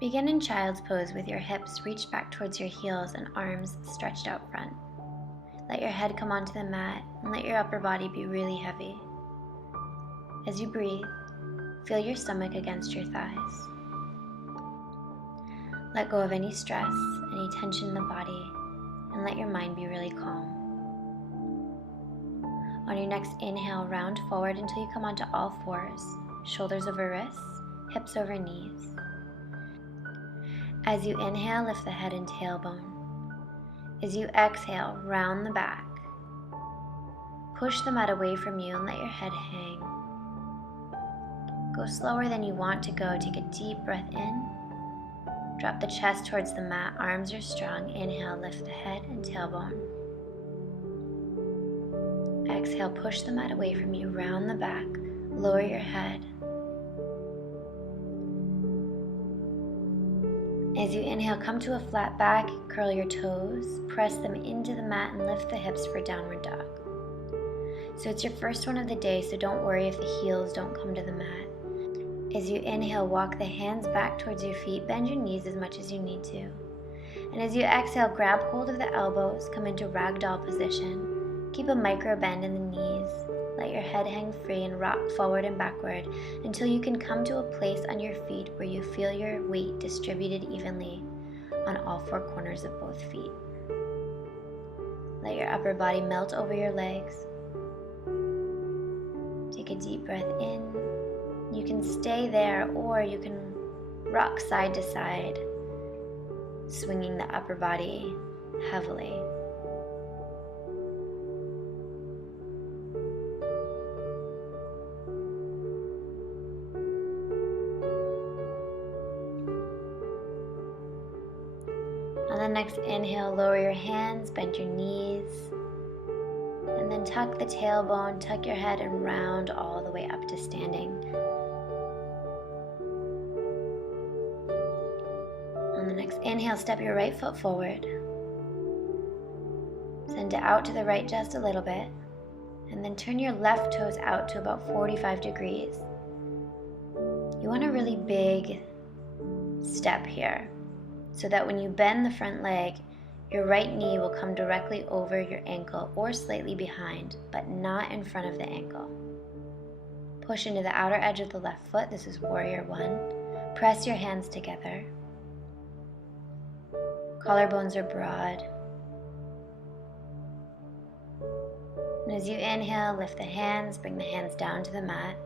Begin in child's pose with your hips reached back towards your heels and arms stretched out front. Let your head come onto the mat and let your upper body be really heavy. As you breathe, feel your stomach against your thighs. Let go of any stress, any tension in the body, and let your mind be really calm. On your next inhale, round forward until you come onto all fours, shoulders over wrists, hips over knees. As you inhale, lift the head and tailbone. As you exhale, round the back. Push the mat away from you and let your head hang. Go slower than you want to go. Take a deep breath in. Drop the chest towards the mat, arms are strong. Inhale, lift the head and tailbone. Exhale, push the mat away from you, round the back, lower your head. As you inhale, come to a flat back, curl your toes, press them into the mat and lift the hips for downward dog. So it's your first one of the day, so don't worry if the heels don't come to the mat. As you inhale, walk the hands back towards your feet, bend your knees as much as you need to. And as you exhale, grab hold of the elbows, come into ragdoll position. Keep a micro bend in the knees. Let your head hang free and rock forward and backward until you can come to a place on your feet where you feel your weight distributed evenly on all four corners of both feet. Let your upper body melt over your legs. Take a deep breath in. You can stay there or you can rock side to side, swinging the upper body heavily. On the next inhale, lower your hands, bend your knees, and then tuck the tailbone, tuck your head and round all the way up to standing. On the next inhale, step your right foot forward. Send it out to the right just a little bit, and then turn your left toes out to about 45 degrees. You want a really big step here, so that when you bend the front leg, your right knee will come directly over your ankle or slightly behind, but not in front of the ankle. Push into the outer edge of the left foot. This is warrior one. Press your hands together. Collarbones are broad. And as you inhale, lift the hands, bring the hands down to the mat,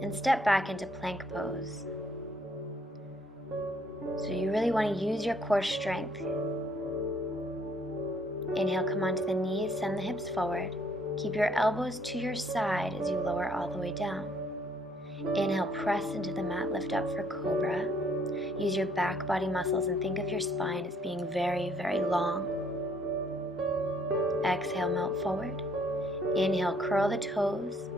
and step back into plank pose. So you really want to use your core strength. Inhale, come onto the knees, send the hips forward. Keep your elbows to your side as you lower all the way down. Inhale, press into the mat, lift up for cobra. Use your back body muscles and think of your spine as being very, very long. Exhale, melt forward. Inhale, curl the toes.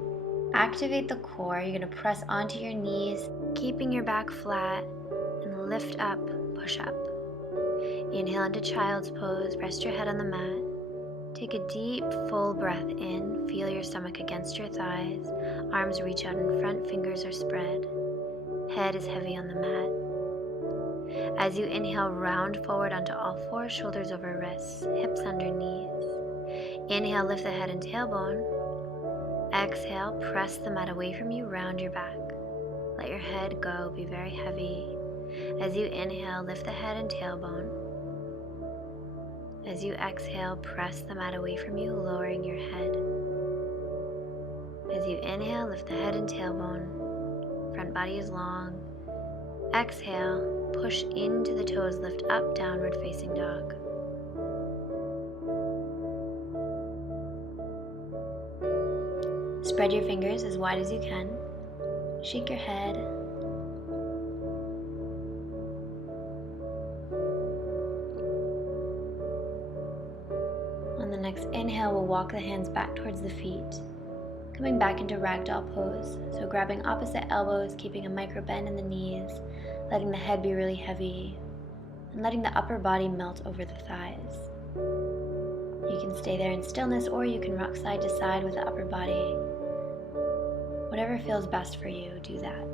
Activate the core. You're going to press onto your knees, keeping your back flat. Lift up, push up. Inhale into child's pose, rest your head on the mat. Take a deep, full breath in, feel your stomach against your thighs, arms reach out in front, fingers are spread. Head is heavy on the mat. As you inhale, round forward onto all fours, shoulders over wrists, hips under knees. Inhale, lift the head and tailbone. Exhale, press the mat away from you, round your back. Let your head go, be very heavy. As you inhale, lift the head and tailbone. As you exhale, press the mat away from you, lowering your head. As you inhale, lift the head and tailbone. Front body is long. Exhale, push into the toes, lift up, downward facing dog. Spread your fingers as wide as you can. Shake your head. On the next inhale, we'll walk the hands back towards the feet, coming back into ragdoll pose. So grabbing opposite elbows, keeping a micro bend in the knees, letting the head be really heavy, and letting the upper body melt over the thighs. You can stay there in stillness, or you can rock side to side with the upper body. Whatever feels best for you, do that.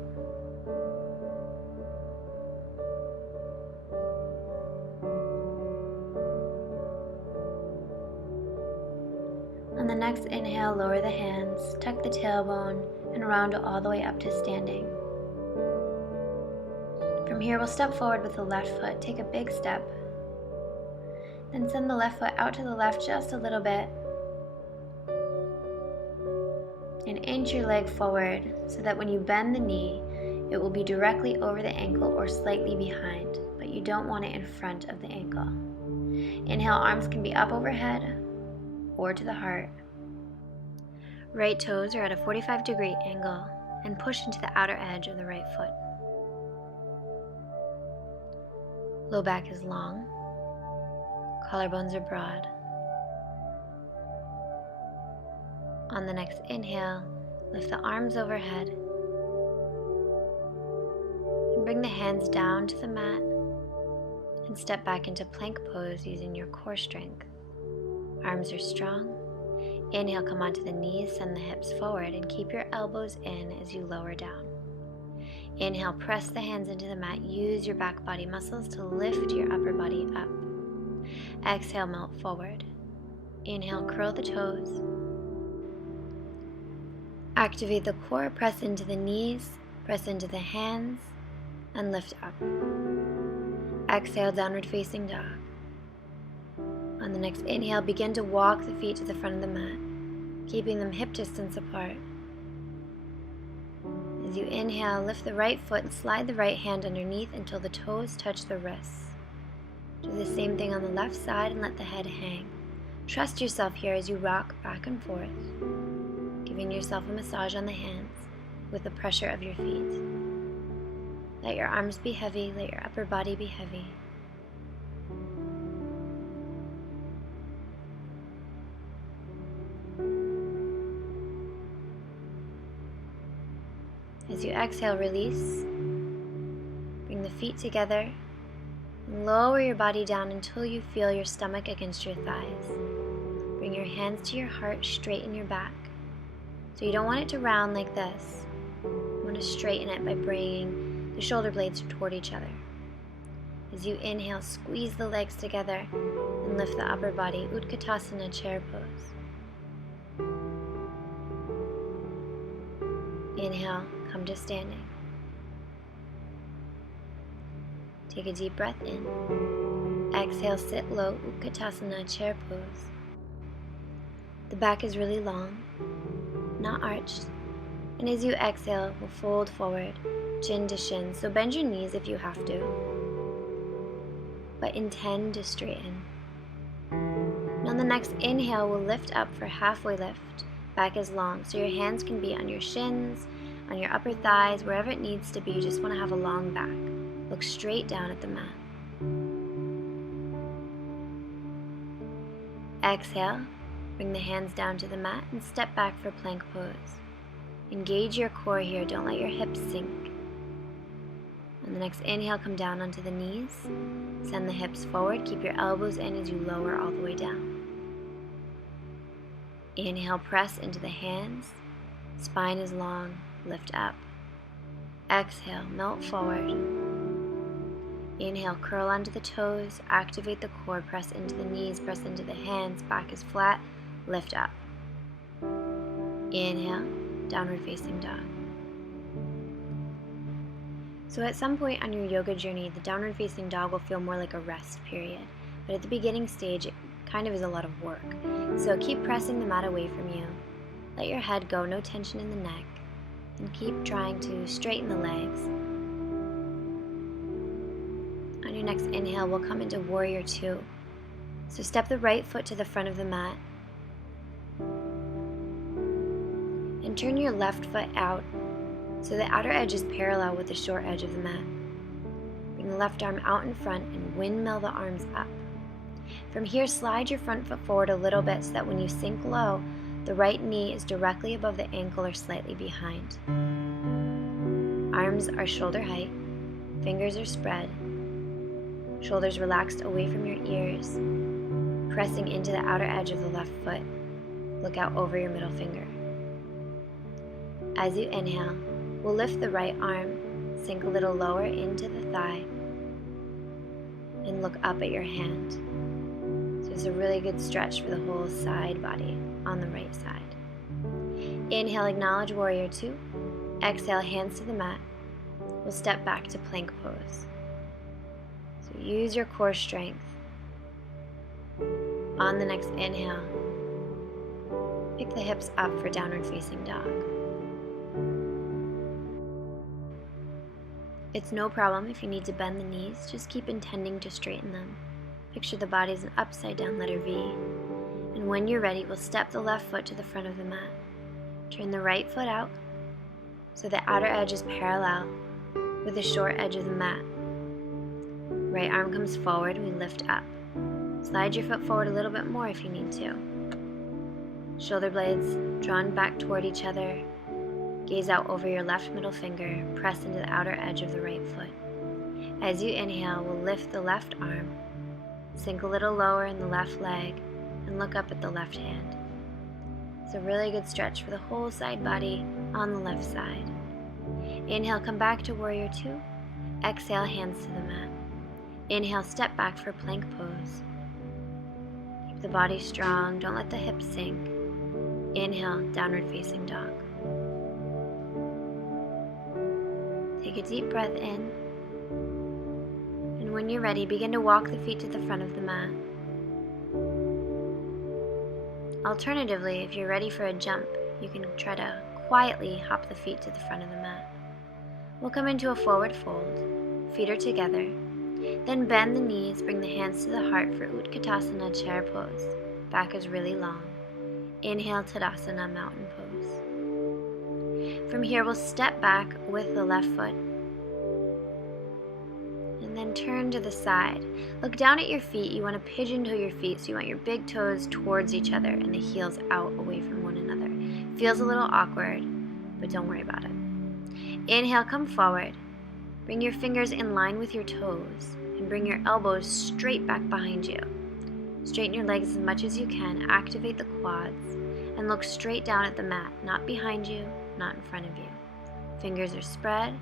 the next inhale, lower the hands, tuck the tailbone, and round all the way up to standing. From here, we'll step forward with the left foot, take a big step. Then send the left foot out to the left just a little bit. And inch your leg forward so that when you bend the knee, it will be directly over the ankle or slightly behind, but you don't want it in front of the ankle. Inhale, arms can be up overhead or to the heart. Right toes are at a 45-degree angle and push into the outer edge of the right foot. Low back is long, collarbones are broad. On the next inhale, lift the arms overhead and bring the hands down to the mat and step back into plank pose using your core strength. Arms are strong. Inhale, come onto the knees, send the hips forward and keep your elbows in as you lower down. Inhale, press the hands into the mat. Use your back body muscles to lift your upper body up. Exhale, melt forward. Inhale, curl the toes. Activate the core, press into the knees, press into the hands, and lift up. Exhale, downward facing dog. On the next inhale, begin to walk the feet to the front of the mat, keeping them hip distance apart. As you inhale, lift the right foot and slide the right hand underneath until the toes touch the wrists. Do the same thing on the left side and let the head hang. Trust yourself here as you rock back and forth, giving yourself a massage on the hands with the pressure of your feet. Let your arms be heavy, let your upper body be heavy. As you exhale, release. Bring the feet together and lower your body down until you feel your stomach against your thighs. Bring your hands to your heart, straighten your back. So you don't want it to round like this. You want to straighten it by bringing the shoulder blades toward each other. As you inhale, squeeze the legs together and lift the upper body, Utkatasana chair pose. Inhale, come to standing. Take a deep breath in. Exhale, sit low, Utkatasana chair pose. The back is really long, not arched. And as you exhale, we'll fold forward, chin to shin. So bend your knees if you have to, but intend to straighten. And on the next inhale, we'll lift up for halfway lift. Back is long, so your hands can be on your shins, on your upper thighs, wherever it needs to be. You just want to have a long back. Look straight down at the mat. Exhale, bring the hands down to the mat and step back for plank pose. Engage your core here, don't let your hips sink. On the next inhale, come down onto the knees. Send the hips forward, keep your elbows in as you lower all the way down. Inhale, press into the hands. Spine is long, lift up. Exhale, melt forward. Inhale, curl onto the toes, activate the core, press into the knees, press into the hands, back is flat, lift up. Inhale, downward facing dog. So at some point on your yoga journey, the downward facing dog will feel more like a rest period, but at the beginning stage, it kind of is a lot of work. So keep pressing the mat away from you. Let your head go, no tension in the neck, and keep trying to straighten the legs. On your next inhale, we'll come into Warrior Two. So step the right foot to the front of the mat and turn your left foot out so the outer edge is parallel with the short edge of the mat. Bring the left arm out in front and windmill the arms up. From here, slide your front foot forward a little bit so that when you sink low, the right knee is directly above the ankle or slightly behind. Arms are shoulder height, fingers are spread, shoulders relaxed away from your ears, pressing into the outer edge of the left foot. Look out over your middle finger. As you inhale, we'll lift the right arm, sink a little lower into the thigh, and look up at your hand. So So it's a really good stretch for the whole side body on the right side. Inhale, acknowledge warrior two. Exhale, hands to the mat. We'll step back to plank pose. So use your core strength. On the next inhale, pick the hips up for downward facing dog. It's no problem if you need to bend the knees, just keep intending to straighten them. Picture the body as an upside down letter V. And when you're ready, we'll step the left foot to the front of the mat. Turn the right foot out so the outer edge is parallel with the short edge of the mat. Right arm comes forward and we lift up. Slide your foot forward a little bit more if you need to. Shoulder blades drawn back toward each other. Gaze out over your left middle finger, press into the outer edge of the right foot. As you inhale, we'll lift the left arm, sink a little lower in the left leg, and look up at the left hand. It's a really good stretch for the whole side body on the left side. Inhale, come back to warrior two. Exhale, hands to the mat. Inhale, step back for plank pose. Keep the body strong, don't let the hips sink. Inhale, downward facing dog. Take a deep breath in, and when you're ready, begin to walk the feet to the front of the mat. Alternatively, if you're ready for a jump, you can try to quietly hop the feet to the front of the mat. We'll come into a forward fold, feet are together, then bend the knees, bring the hands to the heart for Utkatasana chair pose. Back is really long. Inhale, Tadasana mountain pose. From here, we'll step back with the left foot and then turn to the side. Look down at your feet. You want to pigeon toe your feet, so you want your big toes towards each other and the heels out away from one another. Feels a little awkward, but don't worry about it. Inhale, come forward. Bring your fingers in line with your toes and bring your elbows straight back behind you. Straighten your legs as much as you can, activate the quads, and look straight down at the mat, not behind you, not in front of you. Fingers are spread,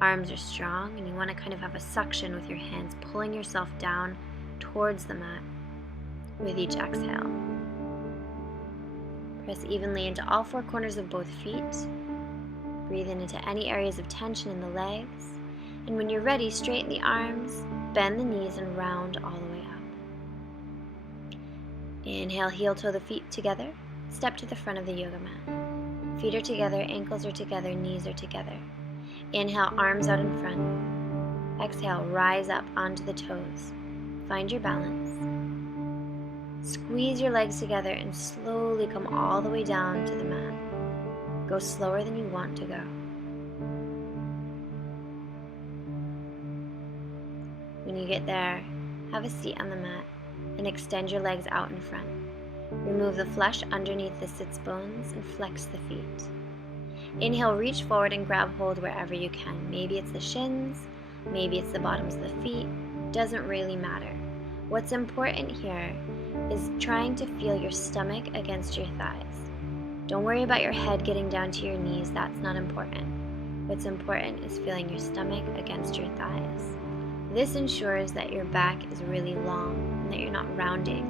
arms are strong, and you want to kind of have a suction with your hands, pulling yourself down towards the mat with each exhale. Press evenly into all four corners of both feet. Breathe in into any areas of tension in the legs. And when you're ready, straighten the arms, bend the knees, and round all the way up. Inhale, heel toe the feet together. Step to the front of the yoga mat. Feet are together, ankles are together, knees are together. Inhale, arms out in front. Exhale, rise up onto the toes. Find your balance. Squeeze your legs together and slowly come all the way down to the mat. Go slower than you want to go. When you get there, have a seat on the mat and extend your legs out in front. Remove the flesh underneath the sits bones and flex the feet. Inhale, reach forward and grab hold wherever you can. Maybe it's the shins, maybe it's the bottoms of the feet. Doesn't really matter. What's important here is trying to feel your stomach against your thighs. Don't worry about your head getting down to your knees, that's not important. What's important is feeling your stomach against your thighs. This ensures that your back is really long and that you're not rounding,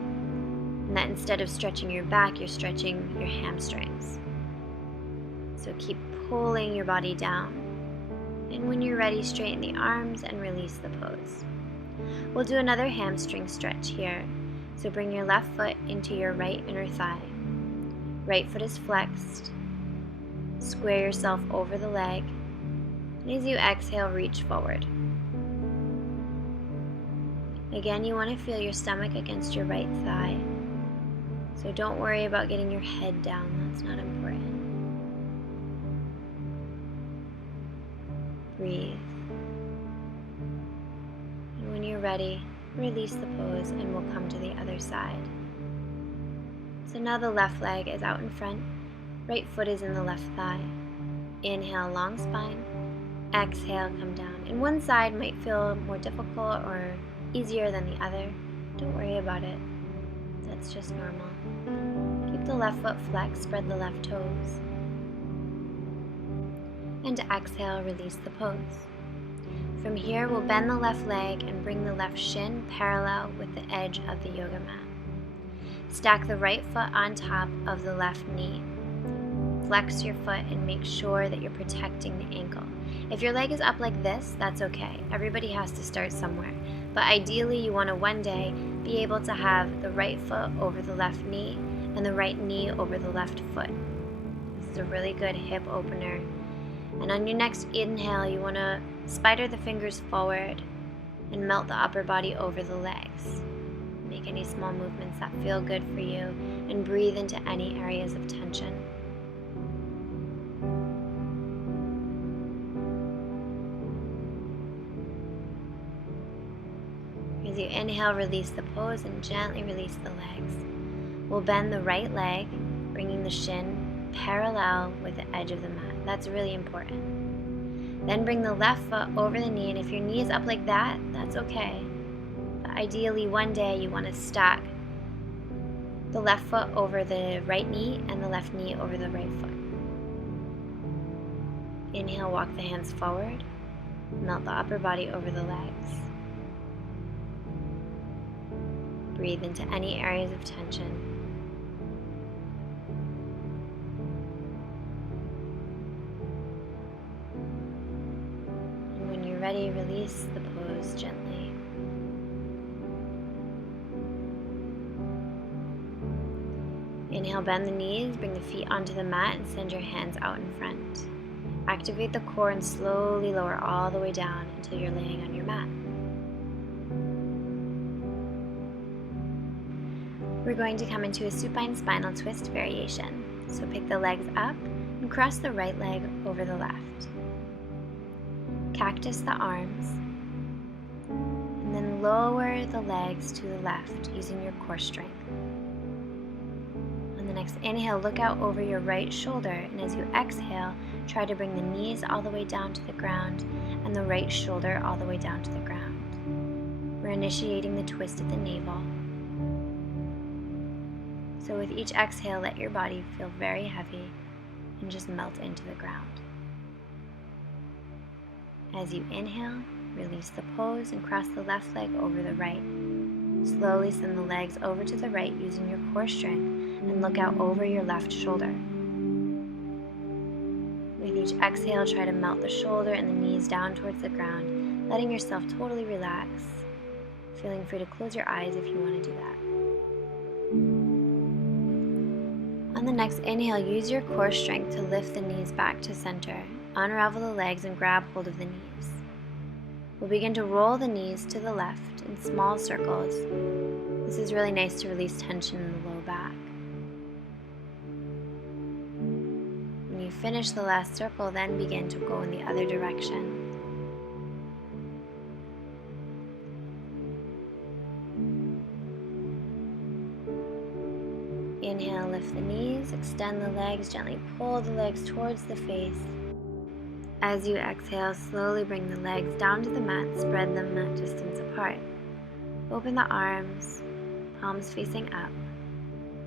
and that instead of stretching your back, you're stretching your hamstrings. So keep pulling your body down, and when you're ready, straighten the arms and release the pose. We'll do another hamstring stretch here, so bring your left foot into your right inner thigh. Right foot is flexed. Square yourself over the leg, and as you exhale, reach forward. Again, you want to feel your stomach against your right thigh, so don't worry about getting your head down, that's not important. Breathe. And when you're ready, release the pose and we'll come to the other side. So now the left leg is out in front, right foot is in the left thigh. Inhale, long spine. Exhale, come down. And one side might feel more difficult or easier than the other. Don't worry about it. That's just normal. Keep the left foot flexed, spread the left toes. And exhale, release the pose. From here, we'll bend the left leg and bring the left shin parallel with the edge of the yoga mat. Stack the right foot on top of the left knee. Flex your foot and make sure that you're protecting the ankle. If your leg is up like this, that's okay. Everybody has to start somewhere. But ideally, you want to one day be able to have the right foot over the left knee and the right knee over the left foot. This is a really good hip opener. And on your next inhale, you want to spider the fingers forward and melt the upper body over the legs. Make any small movements that feel good for you and breathe into any areas of tension. As you inhale, release the pose and gently release the legs. We'll bend the right leg, bringing the shin parallel with the edge of the mat. That's really important. Then bring the left foot over the knee, and if your knee is up like that, that's okay. But ideally, one day you want to stack the left foot over the right knee and the left knee over the right foot. Inhale, walk the hands forward, melt the upper body over the legs. Breathe into any areas of tension. And when you're ready, release the pose gently. Inhale, bend the knees, bring the feet onto the mat and send your hands out in front. Activate the core and slowly lower all the way down until you're laying on your mat. We're going to come into a supine spinal twist variation. So pick the legs up and cross the right leg over the left. Cactus the arms, and then lower the legs to the left using your core strength. On the next inhale, look out over your right shoulder, and as you exhale, try to bring the knees all the way down to the ground and the right shoulder all the way down to the ground. We're initiating the twist at the navel. So with each exhale, let your body feel very heavy and just melt into the ground. As you inhale, release the pose and cross the left leg over the right. Slowly send the legs over to the right using your core strength and look out over your left shoulder. With each exhale, try to melt the shoulder and the knees down towards the ground, letting yourself totally relax, feeling free to close your eyes if you want to do that. On the next inhale, use your core strength to lift the knees back to center. Unravel the legs and grab hold of the knees. We'll begin to roll the knees to the left in small circles. This is really nice to release tension in the low back. When you finish the last circle, then begin to go in the other direction. Inhale, lift the knees, extend the legs, gently pull the legs towards the face. As you exhale, slowly bring the legs down to the mat, spread them that distance apart. Open the arms, palms facing up.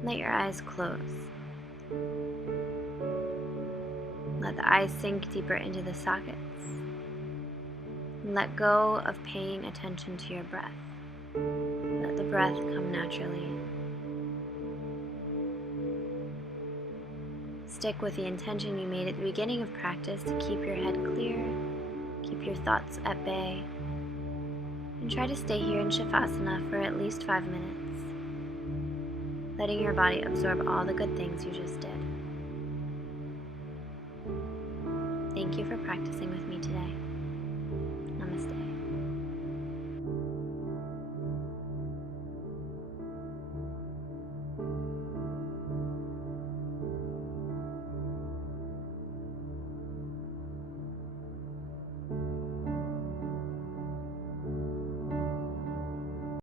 Let your eyes close. Let the eyes sink deeper into the sockets. Let go of paying attention to your breath. Let the breath come naturally. Stick with the intention you made at the beginning of practice to keep your head clear, keep your thoughts at bay, and try to stay here in Shavasana for at least 5 minutes, letting your body absorb all the good things you just did. Thank you for practicing with me today.